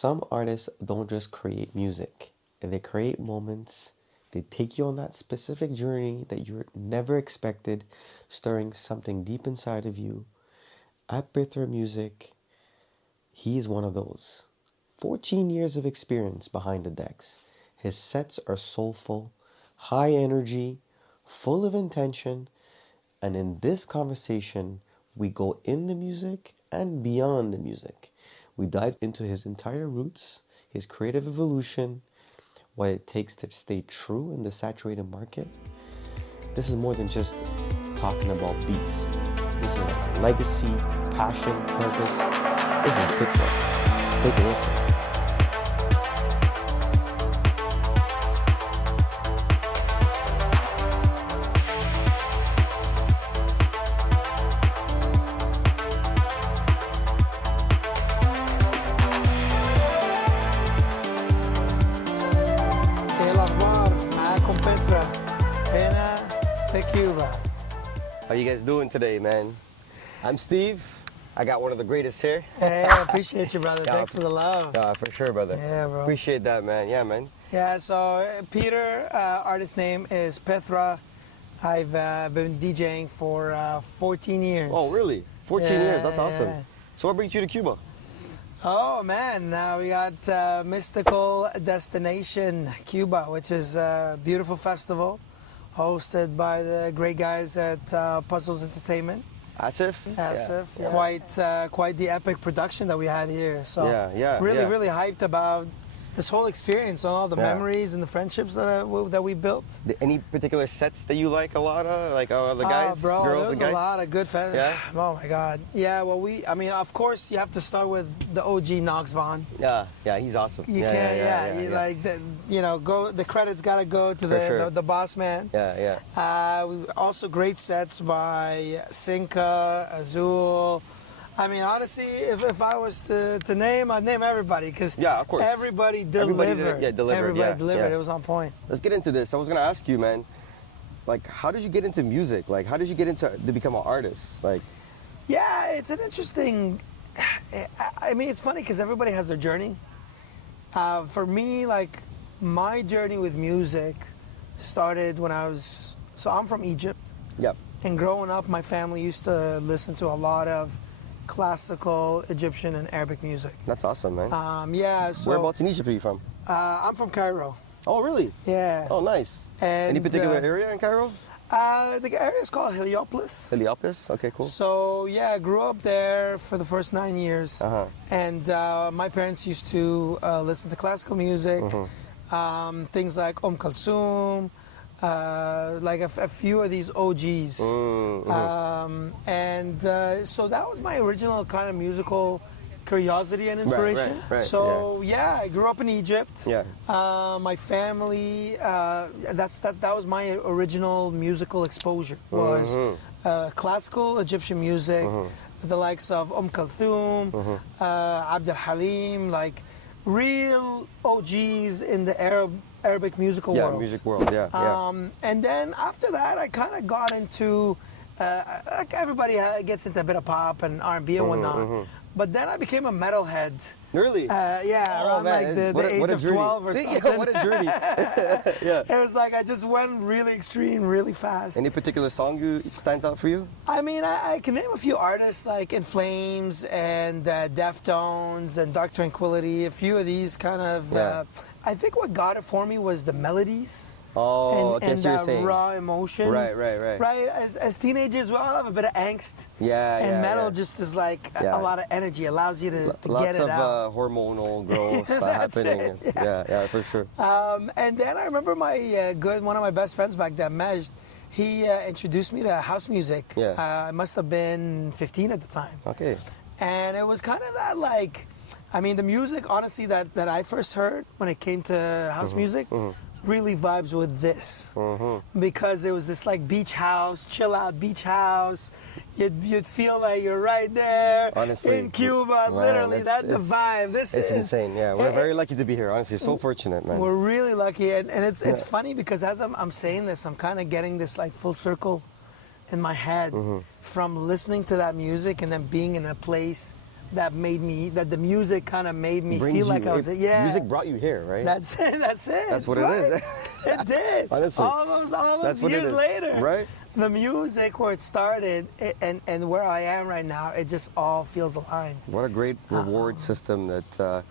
Some artists don't just create music, they create moments. They take you on that specific journey that you never expected, stirring something deep inside of you. At Pithra Music, he is one of those. 14 years of experience behind the decks. His sets are soulful, high energy, full of intention, and in this conversation, we go in the music and beyond the music. We dive into his entire roots, his creative evolution, what it takes to stay true in the saturated market. This is more than just talking about beats. This is like legacy, passion, purpose. This is Pithra. Take a listen. How you guys doing today, man? I'm Steve. I got one of the greatest here. Hey, I appreciate you, brother. Thanks for the love. For sure, brother. Yeah, bro. Appreciate that, man. Yeah, man. Yeah, so Peter, artist name is Pithra. I've been DJing for 14 years. Oh, really? 14 years? That's awesome. Yeah. So what brings you to Cuba? Oh, man. Now we got Mystical Destination Cuba, which is a beautiful festival hosted by the great guys at Puzzles Entertainment. Asif? Asif, yeah. Quite the epic production that we had here. So really hyped about this whole experience, all the memories and the friendships that we built. Any particular sets that you like a lot of, like the guys, bro, girls, there was the guys? A lot of good fans. Yeah? Oh my God. Yeah, well, of course, you have to start with the OG Knox Vaughn. Yeah, he's awesome. You can't, like, the credits gotta go to the boss man. Yeah. Also great sets by Cinca, Azul. I mean, honestly, if I was to name, I'd name everybody, because of course. everybody delivered. Everybody delivered. Yeah. It was on point. Let's get into this. I was going to ask you, man, like, how did you get into music? Like, how did you get to become an artist? Like, yeah, it's an interesting, I mean, it's funny because everybody has their journey. For me, like, my journey with music started when so I'm from Egypt. Yep. And growing up, my family used to listen to a lot of classical Egyptian and Arabic music. That's awesome, man. So whereabouts in Egypt are you from? I'm from Cairo. Oh, really? Yeah. Oh, nice. And, any particular area in Cairo? The area is called Heliopolis. Heliopolis? Okay, cool. So, yeah, I grew up there for the first 9 years. And my parents used to listen to classical music, things like Kulthum, like a few of these OGs. So that was my original kind of musical curiosity and inspiration. Right, so I grew up in Egypt. Yeah. My family, that was my original musical exposure, was classical Egyptian music, the likes of Kulthum, Abd al-Halim, like real OGs in the Arabic musical world. Yeah, music world, And then after that, I kind of got into, like everybody gets into a bit of pop and R&B and whatnot. But then I became a metalhead. Really? Around like the age of 12 or something. Yeah, what a journey. Yeah. It was like I just went really extreme, really fast. Any particular song stands out for you? I mean, I can name a few artists like In Flames and Deftones and Dark Tranquillity, a few of these kind of... I think what got it for me was the melodies. And raw emotion. Right. Right, as teenagers, we all have a bit of angst. And metal just is like a lot of energy, allows you to get it out. Lots of hormonal growth happening. Yeah, for sure. And then I remember one of my best friends back then, Majd, he introduced me to house music. I must have been 15 at the time. Okay. And it was kind of that, like, I mean, the music, honestly, that I first heard when it came to house music, really vibes with this, because it was this like beach house, chill out beach house. You'd feel like you're right there. Honestly, in Cuba. Man, literally, that's the vibe. It's insane. Yeah, we're very lucky to be here. Honestly, so fortunate, man. We're really lucky, and it's funny because as I'm saying this, I'm kind of getting this like full circle in my head from listening to that music and then being in a place that made me, that the music kind of made me Brings feel like you- I was, yeah. Music brought you here, right? That's it. That's it. That's what right? it is. It did. Honestly. All those That's what it years is. later. Right? The music, where it started, and where I am right now, it just all feels aligned. What a great reward system that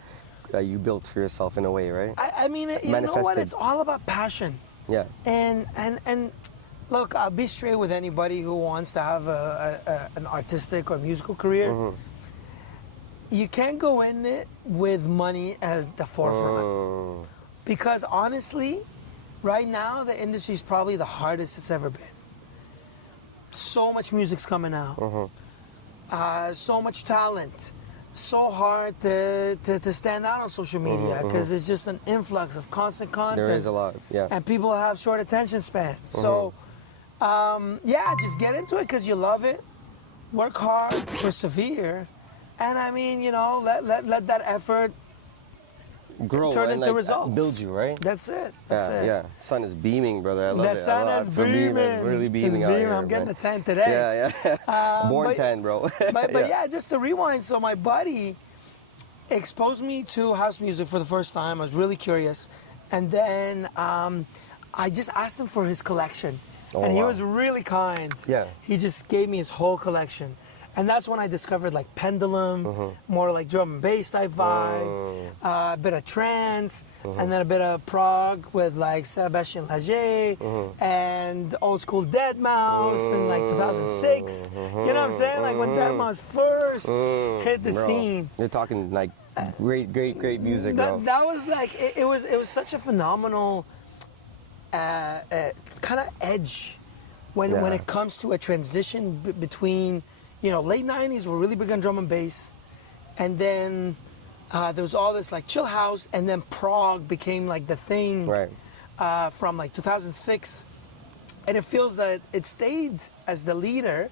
you built for yourself in a way, right? I mean, you know what? Manifested. It's all about passion. Yeah. And look, I'll be straight with anybody who wants to have an artistic or musical career. You can't go in it with money as the forefront. Because honestly, right now, the industry is probably the hardest it's ever been. So much music's coming out. So much talent. So hard to stand out on social media because it's just an influx of constant content. There is a lot, yeah. And people have short attention spans. So, yeah, just get into it because you love it. Work hard, persevere. And I mean, you know, let that effort Grow turn and into results. build you, right? That's it. That's yeah, it. yeah. Sun is beaming, brother. I love it. The sun is beaming. Really It's beaming out beaming. here. I'm getting man. a tan today. Yeah, yeah. Born but- tan, bro. But yeah, just to rewind. So my buddy exposed me to house music for the first time. I was really curious, and then I just asked him for his collection, Oh, and he wow. was really kind. Yeah. He just gave me his whole collection. And that's when I discovered like pendulum, more like drum and bass type vibe, a bit of trance, and then a bit of prog with like Sébastien Lager and old school Dead Mouse in like 2006. You know what I'm saying? Like when Dead Mouse first hit the Bro, scene. You're talking like great music, bro. That was like it was such a phenomenal kind of edge when Yeah. it comes to a transition between, you know, late 90s were really big on drum and bass, and then there was all this like chill house, and then prog became like the thing Right. from like 2006, and it feels that it stayed as the leader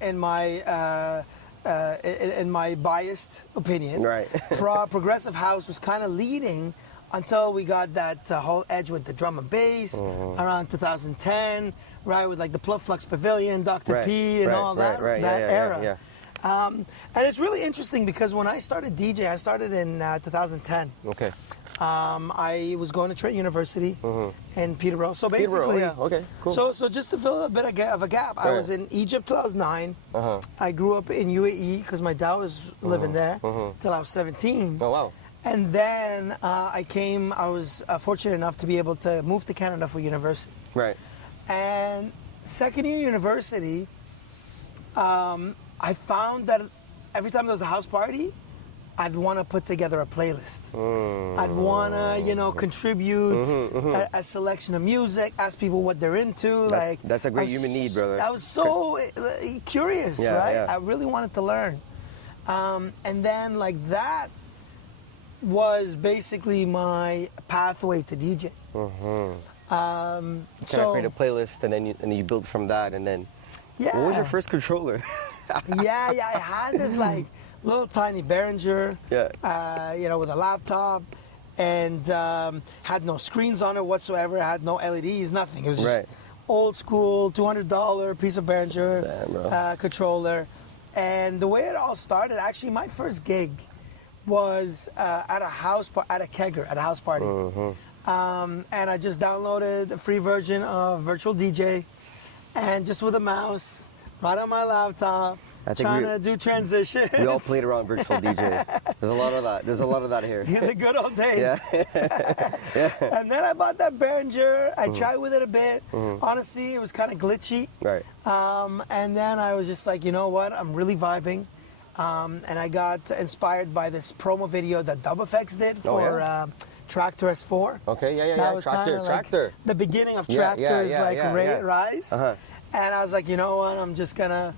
in my biased opinion. Right. Progressive house was kind of leading until we got that whole edge with the drum and bass around 2010, right, with like the Plug Flux Pavilion, Dr. Right, P, and right, all that right, that yeah, era. yeah. And it's really interesting because when I started DJ, I started in 2010. Okay. I was going to Trent University in Peterborough. So basically, yeah, okay, cool. So just to fill a bit of a gap, I Right. was in Egypt till I was 9. I grew up in UAE because my dad was living there till I was 17. Oh, wow. And then I was fortunate enough to be able to move to Canada for university. Right. And second year university, I found that every time there was a house party, I'd want to put together a playlist. I'd want to, you know, contribute a selection of music, ask people what they're into. That's a great human need, brother. I was so curious, Yeah, right? yeah. I really wanted to learn. And then like that was basically my pathway to DJ. Kind of create a playlist, and then you build from that, and then. Yeah. What was your first controller? yeah, I had this like little tiny Behringer, you know, with a laptop, and had no screens on it whatsoever. It had no LEDs, nothing. It was just old school $200 piece of Behringer controller. And the way it all started, actually, my first gig was at a house party. And I just downloaded a free version of Virtual DJ, and just with a mouse, right on my laptop, trying to do transitions. We all played around virtual DJ. There's a lot of that. There's a lot of that here. In the good old days. Yeah. And then I bought that Behringer. I tried with it a bit. Honestly, it was kind of glitchy. Right. And then I was just like, you know what? I'm really vibing. And I got inspired by this promo video that Dub Effects did for Tractor S4. Okay, yeah. That was Tractor. like the beginning of Tractor's rise. And I was like, you know what? I'm just gonna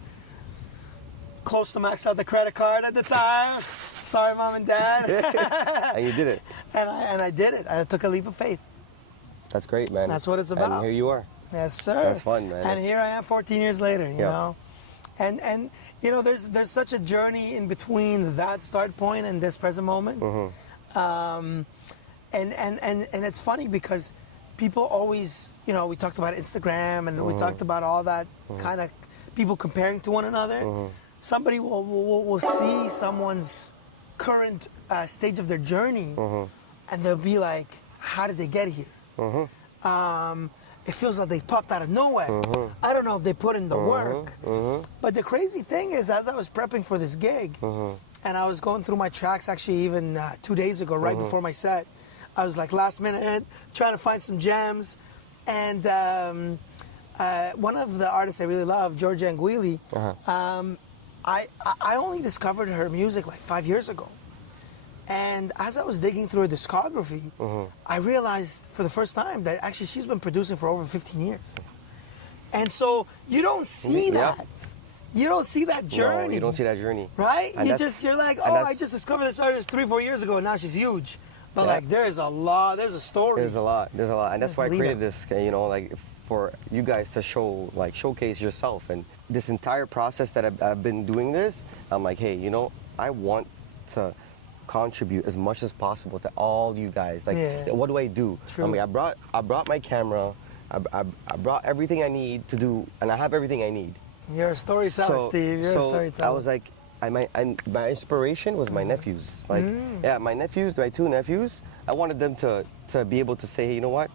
close to max out the credit card at the time. Sorry, mom and dad. And you did it. And I did it. I took a leap of faith. That's great, man. That's what it's about. And here you are. Yes, sir. That's fun, man. And here I am 14 years later, you know. And you know, there's such a journey in between that start point and this present moment. And it's funny because people always, you know, we talked about Instagram and we talked about all that kind of people comparing to one another. somebody will see someone's current stage of their journey, and they'll be like, how did they get here? It feels like they popped out of nowhere. I don't know if they put in the work. But the crazy thing is, as I was prepping for this gig, and I was going through my tracks actually even 2 days ago, right before my set, I was like last minute trying to find some gems. And one of the artists I really love, Georgia Anguili, I only discovered her music like 5 years ago. And as I was digging through her discography, I realized for the first time that actually she's been producing for over 15 years. And so you don't see that. You don't see that journey. No, you don't see that journey. Right? You're like, oh, I just discovered this artist 3-4 years ago and now she's huge. But like there's a story. There's a lot. And that's why I created this, like for you guys to showcase yourself. And this entire process that I've been doing this, I'm like, hey, I want to contribute as much as possible to all you guys. Like, what do I do? True. I mean, I brought my camera, I brought everything I need to do, and I have everything I need. You're a storyteller, Steve. You're a storyteller. I was like, my inspiration was my nephews. Like, my nephews, my 2 nephews. I wanted them to be able to say, hey, you know what?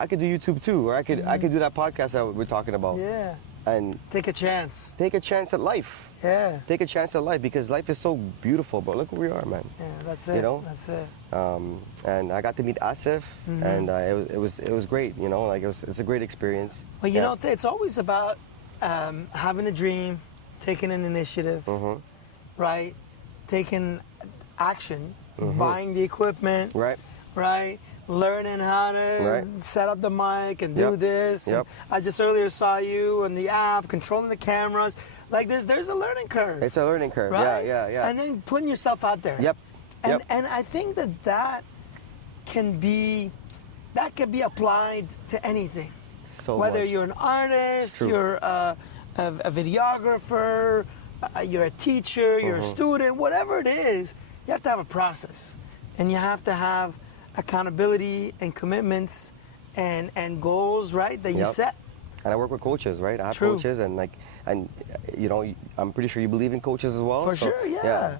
I could do YouTube too, or I could do that podcast that we're talking about. Yeah. And take a chance. Take a chance at life. Yeah. Take a chance at life because life is so beautiful, bro. Look where we are, man. Yeah, that's it. That's it. And I got to meet Asif, and it was great. Like it's a great experience. Well, you know, it's always about having a dream, taking an initiative, right? Taking action, buying the equipment, right? Learning how to set up the mic and do this. Yep. I just earlier saw you on the app, controlling the cameras. Like there's a learning curve. It's a learning curve. Right? Yeah. And then putting yourself out there. Yep. And I think that can be applied to anything. So whether much. You're an artist, True. you're a videographer, you're a teacher, you're a student, whatever it is, you have to have a process, and you have to have accountability and commitments and goals, right, that you set. And I work with coaches, right? I have True. coaches, and I'm pretty sure you believe in coaches as well. For sure, yeah.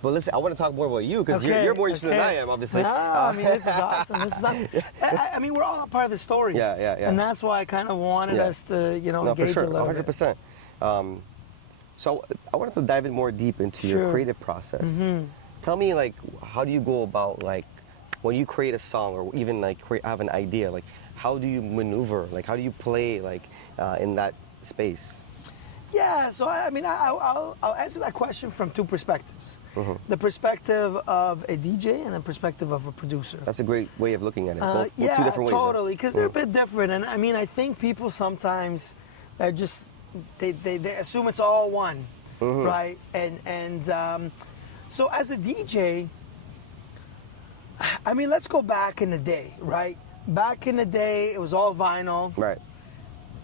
But listen, I want to talk more about you because you're more interested than I am, obviously. No, I mean, this is awesome. I mean, we're all a part of the story. Yeah. And that's why I kind of wanted us to, engage for sure, a little 100%. bit. So I wanted to dive in more deep into your creative process. Tell me, like, how do you go about, like, when you create a song or even, like, have an idea, like, how do you maneuver? Like, how do you play, like, in that space? Yeah, so I mean, I'll answer that question from 2 perspectives. The perspective of a DJ and the perspective of a producer. That's a great way of looking at it. Both 2 different ways. Totally, because they're a bit different. And I mean, I think people sometimes they assume it's all one, right? And so as a DJ, I mean, let's go back in the day, right? Back in the day, it was all vinyl. Right.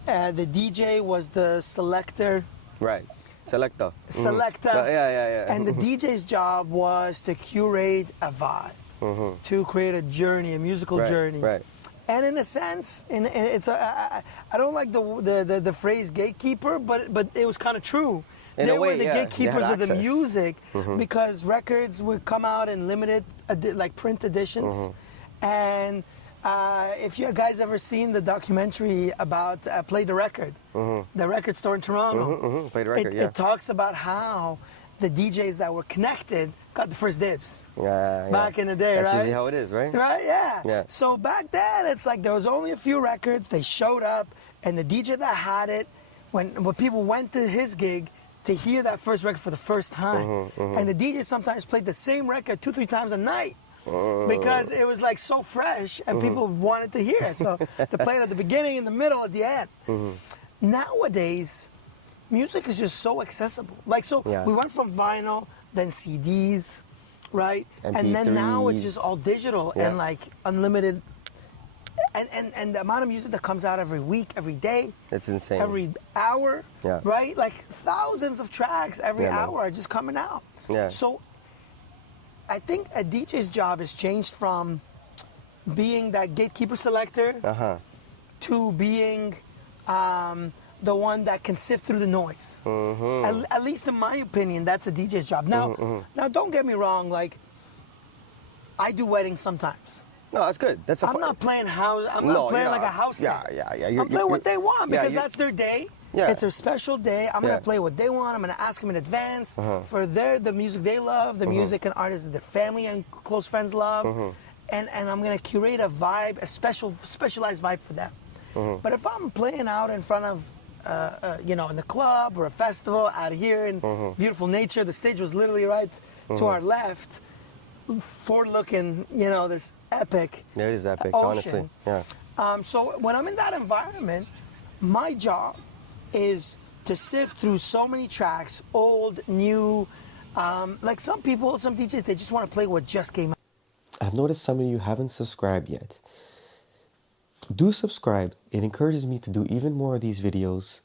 The DJ was the selector. Right. Selector. Selector. Yeah. And the DJ's job was to curate a vibe, to create a journey, a musical journey. Right. And in a sense, I don't like the phrase gatekeeper, but it was kind of true. They were the gatekeepers of the music because records would come out in limited, like print editions, and. If you guys ever seen the documentary about Play the Record, the record store in Toronto, Play the Record, it talks about how the DJs that were connected got the first dibs. Back in the day, That's right? usually how it is, right? Right, yeah. Yeah. So back then, it's like there was only a few records. They showed up, and the DJ that had it, when people went to his gig to hear that first record for the first time, and the DJ sometimes played the same record 2-3 times a night. Because it was like so fresh and people wanted to hear it. So to play it at the beginning, in the middle, at the end. Nowadays, music is just so accessible. Like, we went from vinyl, then CDs, right? MP3s. And then now it's just all digital and like unlimited. And the amount of music that comes out every week, every day. It's insane. Every hour, right? Like thousands of tracks every hour are just coming out. Yeah. So I think a DJ's job has changed from being that gatekeeper selector to being the one that can sift through the noise. At least in my opinion, that's a DJ's job. Now don't get me wrong, like, I do weddings sometimes. No, that's good. I'm not playing house. I'm not playing like a house set. Yeah. I'm playing what they want because that's their day. Yeah. It's a special day. I'm gonna play what they want. I'm gonna ask them in advance for the music they love, the music and artists that their family and close friends love, and I'm gonna curate a vibe, a specialized vibe for them. But if I'm playing out in front of, in the club or a festival out here in beautiful nature, the stage was literally right to our left. Forward looking, this epic It is epic, ocean. honestly. Yeah. So when I'm in that environment, my job is to sift through so many tracks, old, new. Like some people, some DJs, they just want to play what just came out. I've noticed some of you haven't subscribed yet. Do subscribe. It encourages me to do even more of these videos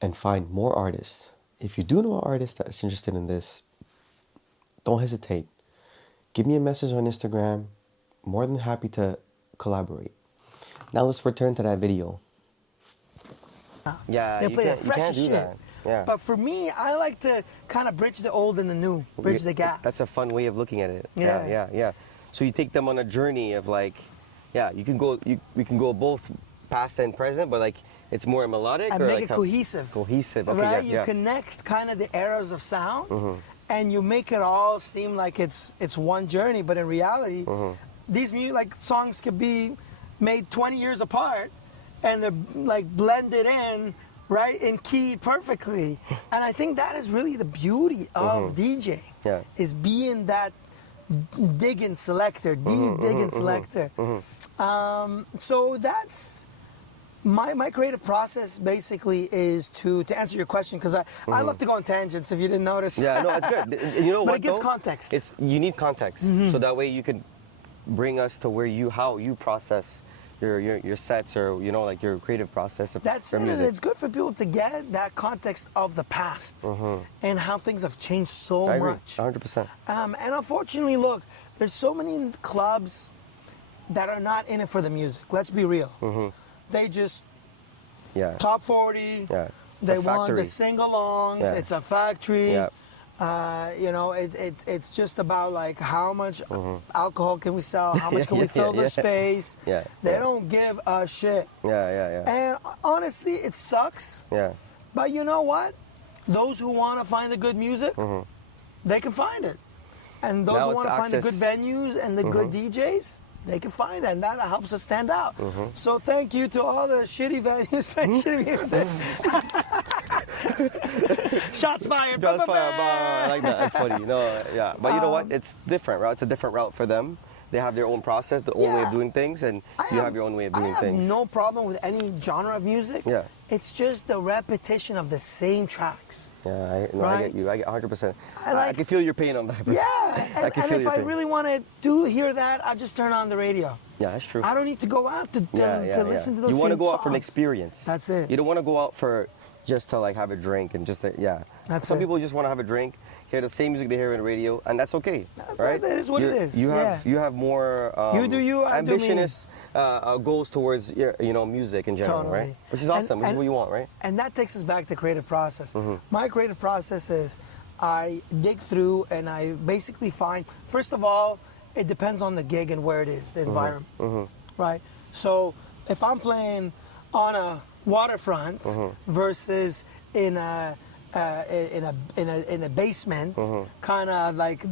and find more artists. If you do know an artist that's interested in this, don't hesitate. Give me a message on Instagram. More than happy to collaborate. Now let's return to that video. Yeah, They play the you can't freshest do shit. that. Yeah. But for me, I like to kind of bridge the old and the new, bridge the gap. That's a fun way of looking at it. Yeah. Yeah. So you take them on a journey of like, we can go both past and present, but like it's more melodic and or make like it cohesive. Cohesive. Okay, right? yeah. You connect kind of the eras of sound, and you make it all seem like it's one journey. But in reality, these songs could be made 20 years apart, and they're like blended in, right, in key perfectly. And I think that is really the beauty of DJing, is being that digging selector, deep digging selector. So that's my creative process. Basically, is to answer your question, because I love to go on tangents. If you didn't notice. Yeah, no, it's good. You know but what? it gives though? context. You need context, so that way you can bring us to how you process your sets, or like your creative process. That's it, and it's good for people to get that context of the past and how things have changed so I agree, much. 100%. And unfortunately, look, there's so many clubs that are not in it for the music. Let's be real. They just top 40. Yeah. They want the sing-alongs. Yeah. It's a factory. Yeah. It's just about like how much alcohol can we sell, how much can we fill the space. They don't give a shit. And honestly, it sucks. But you know what? Those who want to find the good music, they can find it. And those who want to find the good venues and the good DJs, they can find that, and that helps us stand out. So thank you to all the shitty venues playing shitty music. Shots fired. Shots fired. I like that. That's funny. But you know what? It's different, right? It's a different route for them. They have their own process, their own way of doing things, and you have your own way of doing things. I have no problem with any genre of music. It's just the repetition of the same tracks. I get you. I get 100%. I can feel your pain on that. And if I really want to hear that, I just turn on the radio. Yeah, that's true. I don't need to go out to listen to those. You want to go songs. out for an experience. That's it. You don't want to go out for just to like have a drink and just Some people just want to have a drink, hear the same music they hear on the radio, and that's okay. That's right? It is what it is. You have more you do you, I ambitious goals towards music in general, right? Which is awesome. Which is what you want, right? And that takes us back to creative process. My creative process is I dig through and I basically find, first of all, it depends on the gig and where it is, the environment, right? So if I'm playing on a waterfront versus in a basement, kind of like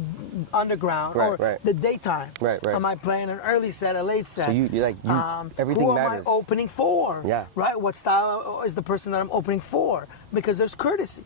underground, or the daytime. Am I playing an early set, a late set? So everything who matters. am I opening for? Right. What style is the person that I'm opening for? Because there's courtesy.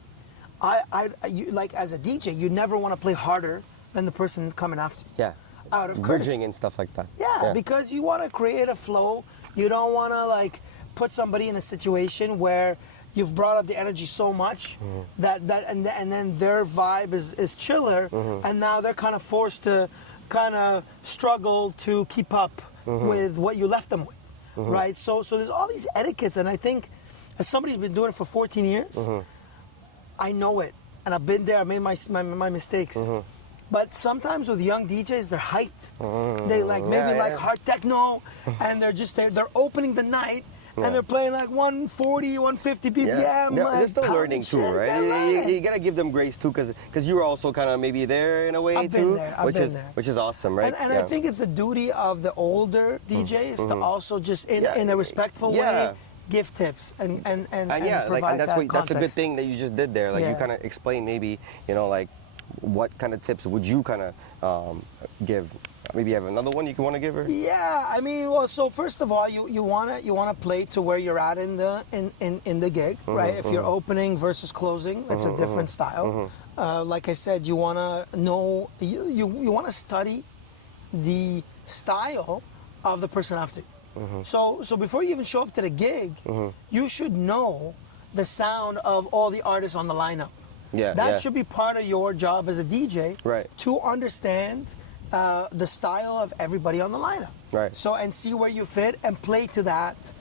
Like as a DJ, you never want to play harder than the person coming after you. Out of courtesy. Bridging and stuff like that. Because you want to create a flow. You don't want to like put somebody in a situation where you've brought up the energy so much and then their vibe is chiller, and now they're kind of forced to kind of struggle to keep up with what you left them with, right? So there's all these etiquettes, and I think as somebody who's been doing it for 14 years, I know it, and I've been there. I made my mistakes. But sometimes with young DJs, they're hyped. They like maybe like hard techno, and they're opening the night, and they're playing like 140, 150 BPM. Yeah. Like, They're still pounding learning too, shit. right? They're learning. You gotta give them grace too, because you were also kind of maybe there in a way I've too, been there. I've been there. which is awesome, right? And I think it's the duty of the older DJs to also just in a respectful way give tips and provide that's that that's a good context. thing that you just did there. Like you Yeah. kind of explain maybe, like what kind of tips would you kind of give? Maybe you have another one you want to give her? Yeah, I mean, well, so first of all, you wanna play to where you're at in the gig, right? If you're opening versus closing, it's a different style. Like I said, you wanna know, you wanna study the style of the person after you. So before you even show up to the gig, you should know the sound of all the artists on the lineup. That should be part of your job as a DJ, right? To understand the style of everybody on the lineup, right? So and see where you fit and play to that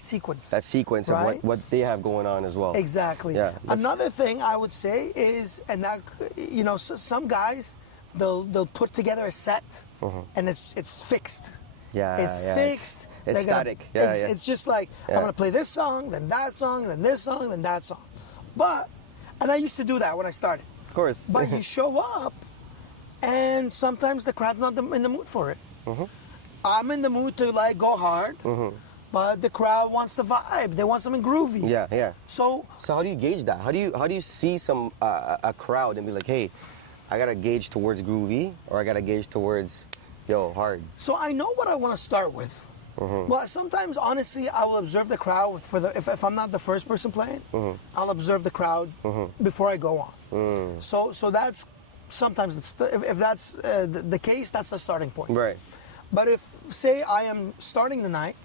sequence. That sequence, right? Of what they have going on as well. Exactly. Yeah. Another thing I would say is, and that some guys they'll put together a set and it's fixed. Yeah, it's fixed. It's static. It's just like I'm gonna play this song, then that song, then this song, then that song. And I used to do that when I started. Of course. But you show up, and sometimes the crowd's not in the mood for it. I'm in the mood to like go hard, but the crowd wants to vibe. They want something groovy. Yeah. So how do you gauge that? How do you see a crowd and be like, hey, I gotta gauge towards groovy, or I gotta gauge towards hard? So I know what I want to start with. Well, sometimes, honestly, I will observe the crowd if I'm not the first person playing, I'll observe the crowd before I go on. So that's sometimes if that's the case, that's the starting point. Right. But if, say, I am starting the night,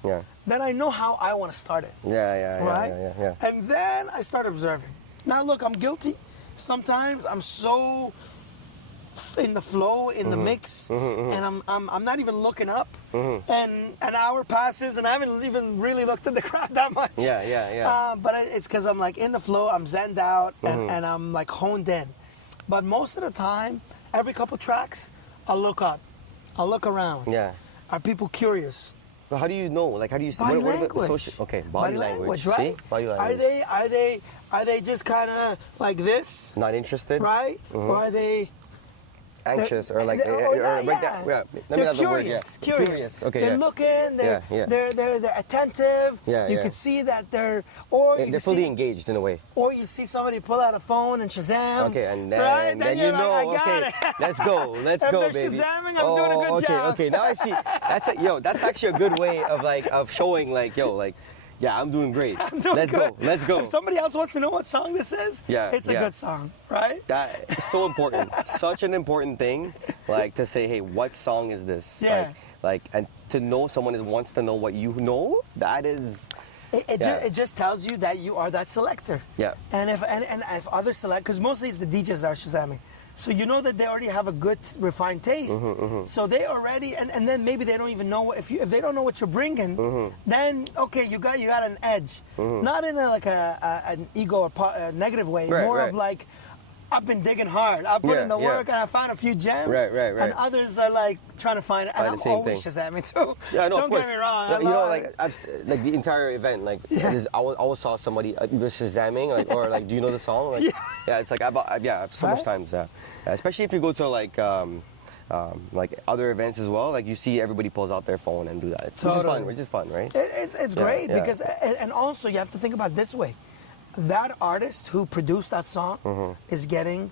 then I know how I want to start it. Yeah. And then I start observing. Now, look, I'm guilty. Sometimes I'm so in the flow, in the mix, and I'm not even looking up, and an hour passes and I haven't even really looked at the crowd that much. But it's because I'm like in the flow, I'm zenned out, and I'm like honed in. But most of the time, every couple tracks, I'll look up, I'll look around. Yeah. Are people curious? But how do you know? Like, how do you see? Body What are language. the social? Okay, body language. Right? See? Body language. Are they just kind of like this? Not interested. Right? Or are they anxious or like they're curious. Okay, they're looking. They're attentive. You can see that they're fully engaged in a way. Or you see somebody pull out a phone and Shazam. Okay, and then you know. I got it. it. Let's go, if baby. They're Shazamming, I'm doing a good job. Okay. Now I see. That's actually a good way of showing yeah, I'm doing great. Let's go. If somebody else wants to know what song this is, it's a good song, right? That is so important. Such an important thing, to say, hey, what song is this? Yeah. And to know someone wants to know what you know, that is... It just tells you that you are that selector. Yeah. And if others select, because mostly it's the DJs that are Shazamming. So you know that they already have a good refined taste. So they already, and then maybe they don't even know if they don't know what you're bringing. Then okay, you got an edge, not in an ego or negative way, more of like, I've been digging hard. I put in the work and I found a few gems. Right. And others are like trying to find it. And I'm always Shazamming too. Yeah, no, don't get me wrong. I've the entire event, I always saw somebody either Shazamming or do you know the song? It's like I've so much times. Especially if you go to other events as well, you see everybody pulls out their phone and do that. It's which is fun, right? It's great because, and also you have to think about it this way. That artist who produced that song is getting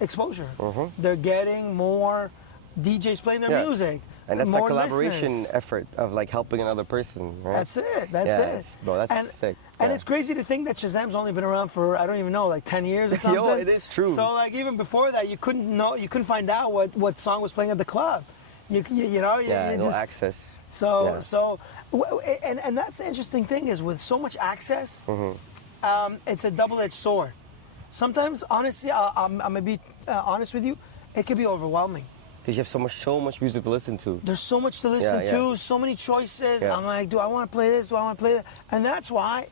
exposure. They're getting more DJs playing their music. And that's more the collaboration listeners. effort of helping another person, right? That's it. That's it. Bro, that's sick. And it's crazy to think that Shazam's only been around for, I don't even know, 10 years or something. Yo, it is true. So even before that, you couldn't find out what song was playing at the club. You know, no access. So and that's the interesting thing is with so much access, it's a double-edged sword. Sometimes, honestly, I'm gonna be honest with you, it can be overwhelming. Because you have so much music to listen to. There's so much to listen to, so many choices. I'm like, do I want to play this? Do I want to play that? And that's why,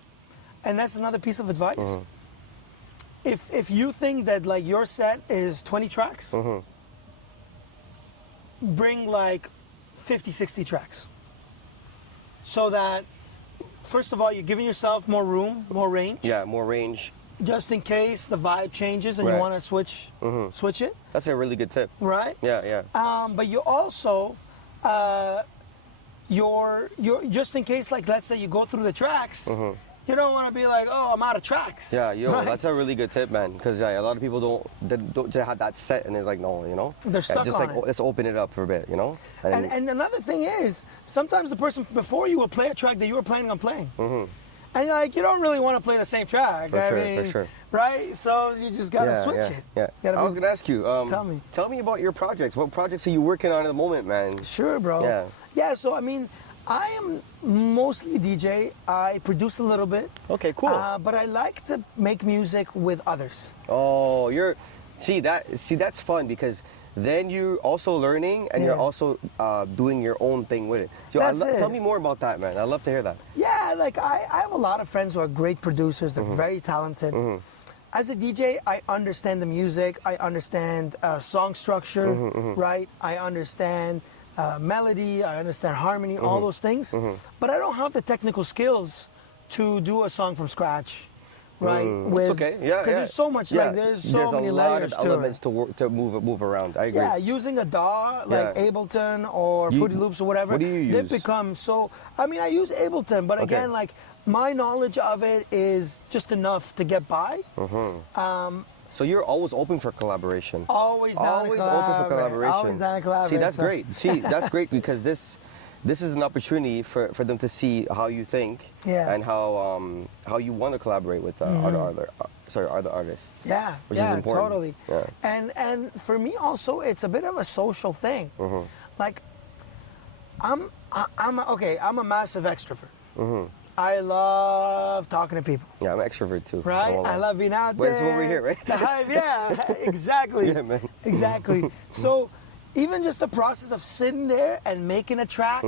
and that's another piece of advice. If you think that your set is 20 tracks, bring 50, 60 tracks. So that first of all, you're giving yourself more room, more range. Yeah, more range. Just in case the vibe changes and you Right. want to switch it, That's a really good tip. right? Yeah. But you also, you're just in case, like let's say you go through the tracks, you don't want to be like, oh, I'm out of tracks. Yeah, right? that's a really good tip, man. Because a lot of people don't have that set, and it's like, no, They're stuck just on like, it. let's open it up for a bit, And another thing is, sometimes the person before you will play a track that you were planning on playing. And like, you don't really want to play the same track. For sure. Right? So you just got to switch it. Yeah. Gotta I was gonna ask you. Tell me. About your projects. What projects are you working on at the moment, man? Sure, bro. Yeah, so I mean, I am mostly a DJ. I produce a little bit. Okay, cool. But I like to make music with others. Oh, that's fun because then you're also learning and you're also doing your own thing with it. So tell me more about that, man. I'd love to hear that. Yeah, like I have a lot of friends who are great producers. They're very talented. As a DJ, I understand the music. I understand song structure, right? I understand melody. I understand harmony, all those things. But I don't have the technical skills to do a song from scratch. Right, it's okay. Yeah, because there's so much, like there's so many layers to it. There's a lot of elements to move around. I agree. Yeah, using a DAW like Ableton or Fruity Loops or whatever. What do you use? They've become so. I mean, I use Ableton, but again, like my knowledge of it is just enough to get by. So you're always open for collaboration. Always down open to for collaboration. Always down to collaborate. See, that's great. See, that's great because this is an opportunity for them to see how you think and how you want to collaborate with other artists. Yeah, which is important. Totally. Yeah. And for me also, it's a bit of a social thing. Like, I'm a massive extrovert. I love talking to people. Yeah, I'm an extrovert too. Right? I love being out there. That's what we're here, right? The hype, yeah, exactly. Yeah, man. Exactly. So even just the process of sitting there and making a track,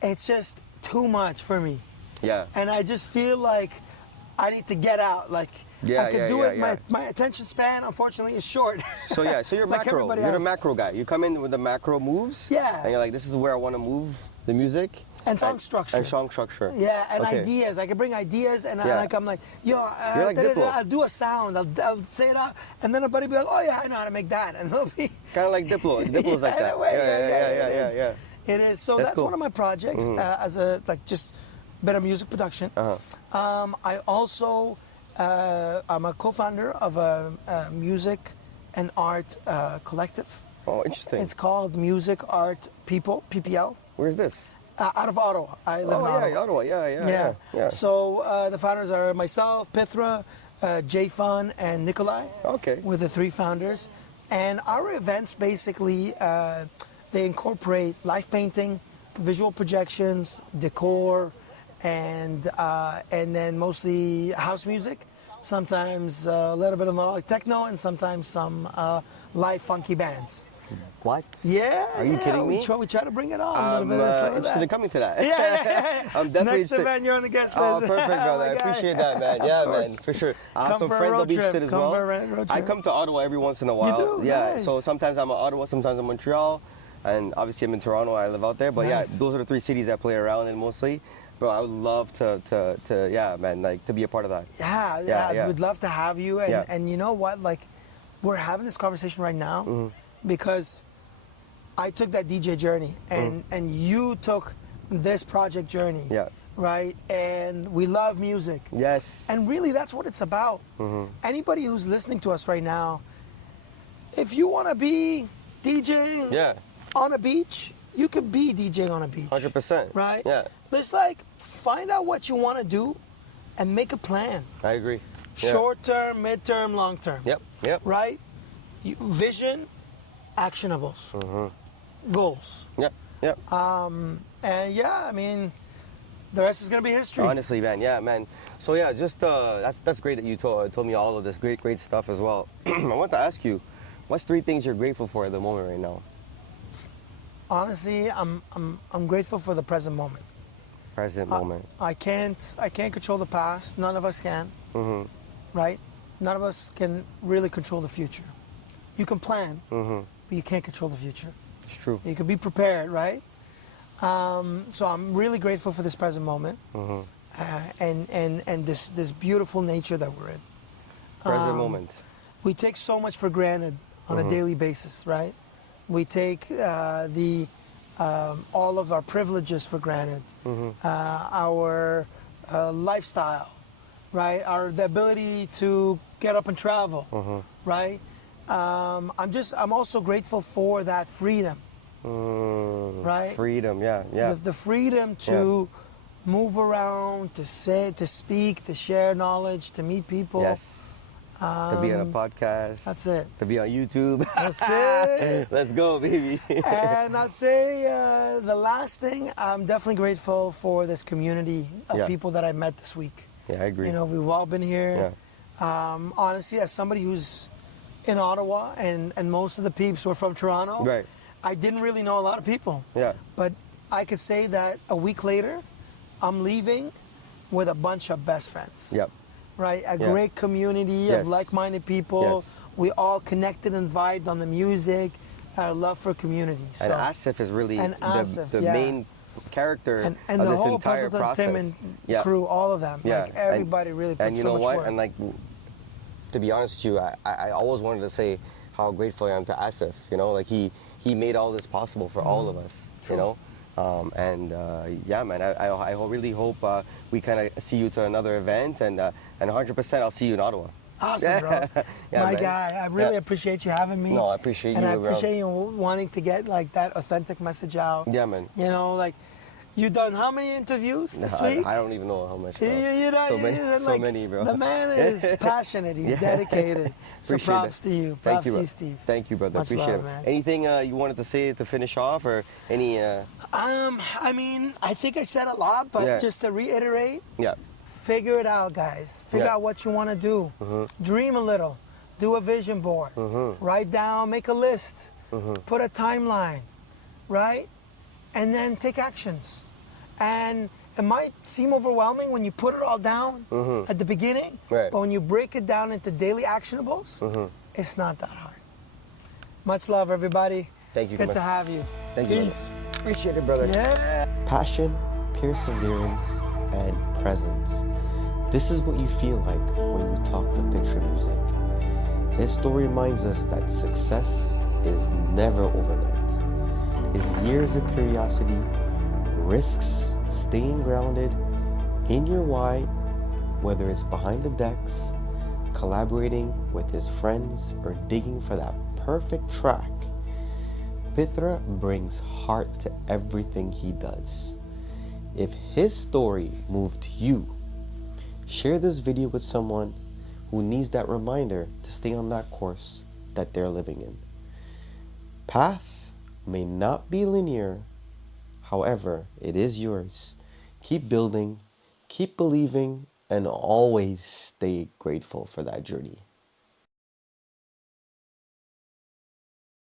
it's just too much for me. Yeah. And I just feel like I need to get out. Like, I could do it. My attention span, unfortunately, is short. So you're like macro. everybody You're else. the macro guy. You come in with the macro moves. Yeah. And you're like, this is where I want to move the music. And song structure. And song structure. Yeah, and ideas. I can bring ideas, and I'm like, yo, You're like Diplo. I'll do a sound. I'll say it out, and then a buddy will be like, oh yeah, I know how to make that, and they'll be kind of like Diplo. Diplo's like that. Yeah. It is. So that's cool. one of my projects as a just bit of music production. I also I'm a co-founder of a music and art collective. Oh, interesting. It's called Music Art People, PPL. Where's this? Out of Ottawa. I live in Ottawa. Ottawa. Yeah. So the founders are myself, Pithra, Jay Fun, and Nikolai. Okay. We're the three founders. And our events basically, they incorporate live painting, visual projections, decor, and then mostly house music. Sometimes a little bit of melodic techno, and sometimes some live funky bands. What? Yeah. Are you kidding me? We try to bring it on. I'm interested in coming to that. Yeah. I'm definitely Next event, you're on the guest list. Oh, perfect, brother. I appreciate that, man. Yeah, man, for sure. I have some friends that'll be interested as well. I come to Ottawa every once in a while. You do? Yeah. Nice. So sometimes I'm in Ottawa, sometimes I'm in Montreal, and obviously I'm in Toronto. I live out there, but Nice. yeah, those are the three cities I play around in mostly. Bro, I would love to be a part of that. Yeah. We'd love to have you. And you know what? Like, we're having this conversation right now because I took that DJ journey and you took this project journey. Yeah. Right? And we love music. Yes. And really, that's what it's about. Anybody who's listening to us right now, if you want to be DJing on a beach, you could be DJing on a beach. 100%. Right? Yeah. It's like, find out what you want to do and make a plan. I agree. Yeah. Short term, mid term, long term. Yep. Right? Vision, actionables, goals. Yep. And I mean, the rest is gonna be history. Honestly, man, yeah, man. So yeah, just that's great that you told me all of this great stuff as well. I want to ask you, what's 3 things you're grateful for at the moment right now? Honestly, I'm grateful for the present moment. Present moment. I can't control the past. None of us can. Right? None of us can really control the future. You can plan, but you can't control the future. It's true. You can be prepared, right? So I'm really grateful for this present moment. and this beautiful nature that we're in. Present moment. We take so much for granted on a daily basis, right? We take all of our privileges for granted, our lifestyle, right? The ability to get up and travel, right? I'm also grateful for that freedom, right? Freedom, yeah. The freedom to move around, to speak, to share knowledge, to meet people. Yes. To be on a podcast. That's it. To be on YouTube. That's it. Let's go, baby. And I'd say the last thing, I'm definitely grateful for this community of people that I met this week. Yeah, I agree. You know, we've all been here. Honestly, as somebody who's in Ottawa and most of the peeps were from Toronto, Right. I didn't really know a lot of people. Yeah. But I could say that a week later, I'm leaving with a bunch of best friends. Yep. Right? A great community of like-minded people. Yes. We all connected and vibed on the music, our love for community. So, And Asif is really the main character and of the this whole entire Puzzle process. Tim and crew, all of them. Yeah. Like everybody really puts and you so know much what? work. And like, to be honest with you, I always wanted to say how grateful I am to Asif. You know, like he made all this possible for all of us. True. You know. Yeah, man, I really hope we kind of see you to another event, and 100% I'll see you in Ottawa. Awesome, bro. Yeah, My man. guy, I really appreciate you having me. No, I appreciate and you, I bro. appreciate you wanting to get like that authentic message out. Yeah, man. You know, like you've done how many interviews this week? I don't even know how much. Bro. You know, so many, bro. The man is passionate. He's dedicated. So Appreciate props that. to you. Thank Props you, to bro. you, Steve. Thank you, brother. Much Appreciate love, it. man. Anything you wanted to say to finish off, or any? I mean, I think I said a lot, but just to reiterate, Yeah. figure it out, guys. Figure out what you want to do. Dream a little. Do a vision board. Write down, make a list. Put a timeline, right? And then take actions. And it might seem overwhelming when you put it all down at the beginning, Right. but when you break it down into daily actionables, it's not that hard. Much love, everybody. Thank you. Good to have you. Thank you. Peace. Appreciate it, brother. Yeah. Passion, perseverance, and presence. This is what you feel like when you talk to Pithra Music. His story reminds us that success is never overnight. His years of curiosity, risks, staying grounded in your why, whether it's behind the decks, collaborating with his friends, or digging for that perfect track. Pithra brings heart to everything he does. If his story moved you, share this video with someone who needs that reminder to stay on that course that they're living in. Path may not be linear, however, it is yours. Keep building, keep believing, and always stay grateful for that journey.